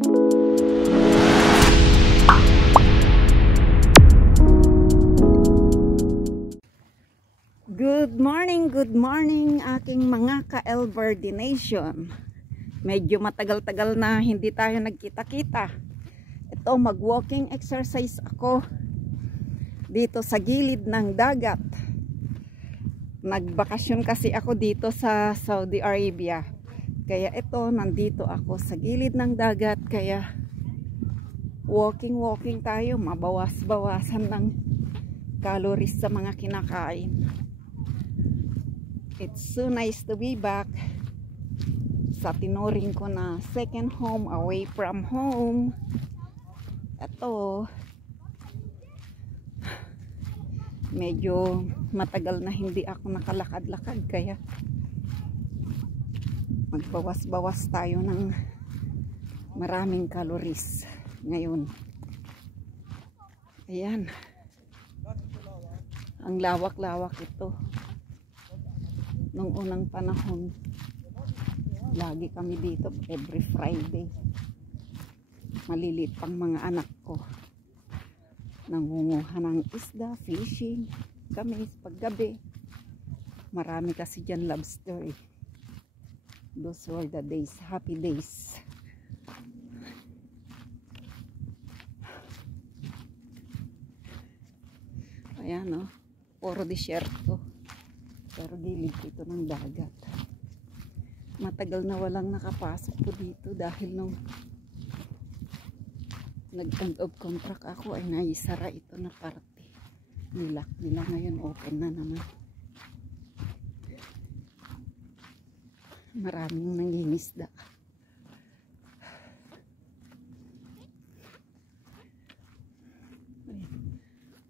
Good morning aking mga ka-Elverde Nation. Medyo matagal-tagal na hindi tayo nagkita-kita. Ito, mag-walking exercise ako dito sa gilid ng dagat. Nagbakasyon kasi ako dito sa Saudi Arabia. Kaya ito, nandito ako sa gilid ng dagat. Kaya walking tayo, mabawas-bawasan ng calories sa mga kinakain. It's so nice to be back sa tinuring ko na second home, away from home. Ito, medyo matagal na hindi ako nakalakad-lakad, kaya magbawas-bawas tayo ng maraming calories ngayon. Ayan, ang lawak-lawak ito. Nung unang panahon, lagi kami dito every Friday. Maliliit pang mga anak ko, nangunguha ng isda, fishing kami paggabi. Marami kasi dyan lobster eh. Those were the days, happy days. Ayan, oh, puro disyerto. Pero gilid ito ng dagat. Matagal na walang nakapasok po dito dahil nung nag-end of contract ako ay naisara ito na parte. Nilak nila, ngayon open na naman. Maraming nangingisda.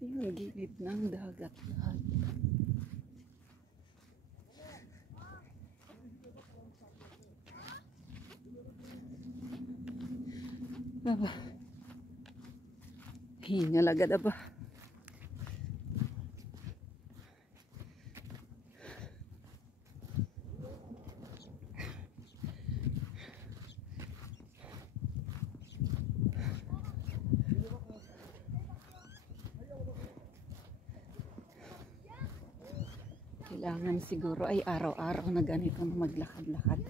Ayun, gilid ng dagat lahat. Aba, hingal agad aba. Kailangan siguro ay araw-araw na ganito na maglakad-lakad.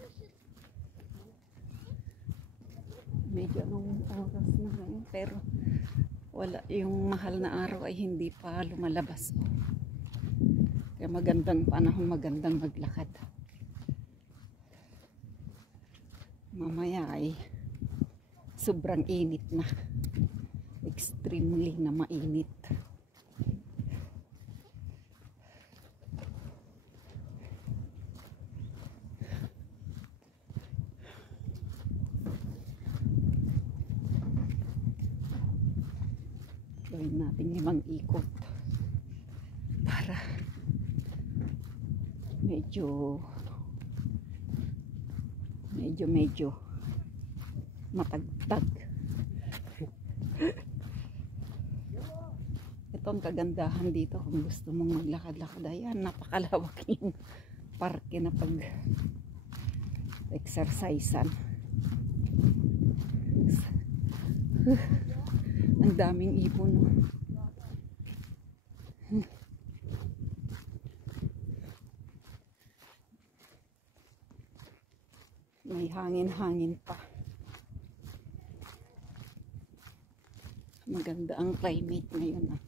Medyo anong oras na ngayon, pero wala, yung mahal na araw ay hindi pa lumalabas. Kaya magandang panahon, magandang maglakad. Mamaya ay sobrang init na, extremely na mainit. Gawin natin 5 ikot para medyo matagtag. Ito ang kagandahan dito kung gusto mong maglakad-lakad. Ayan, napakalawak yung parke na pag-exercisean. Ang daming ibon, no? May hangin-hangin pa. Maganda ang climate ngayon, ah.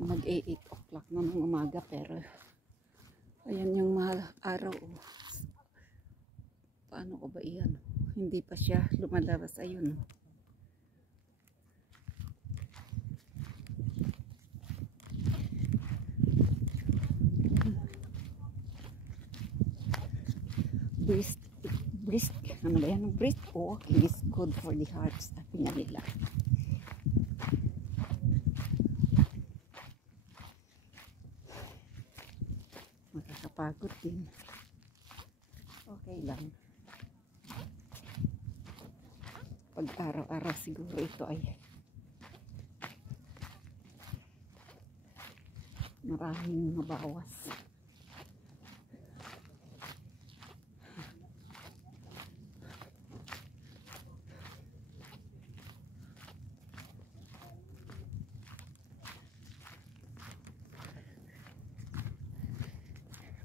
Mag-8 o'clock na ng umaga, pero ayan yung araw, oh. Paano ko ba iyan? Hindi pa siya lumalabas. Ayun, brisk, ano ba yan? Brisk walking is good for the heart, sabi nga nila. Makakapagod din. Okay lang. Pag araw-araw siguro ito ay maraming mabawas.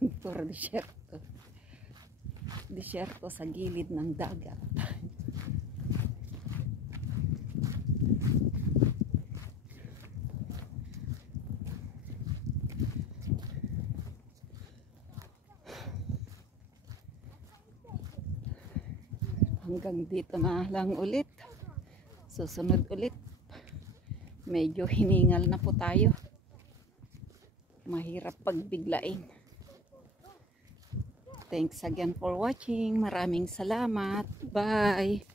Puro disyerto. Disyerto sa gilid ng dagat. Hanggang dito na lang ulit. Susunod ulit. Medyo hiningal na po tayo. Mahirap pagbiglain. Thanks again for watching. Maraming salamat. Bye!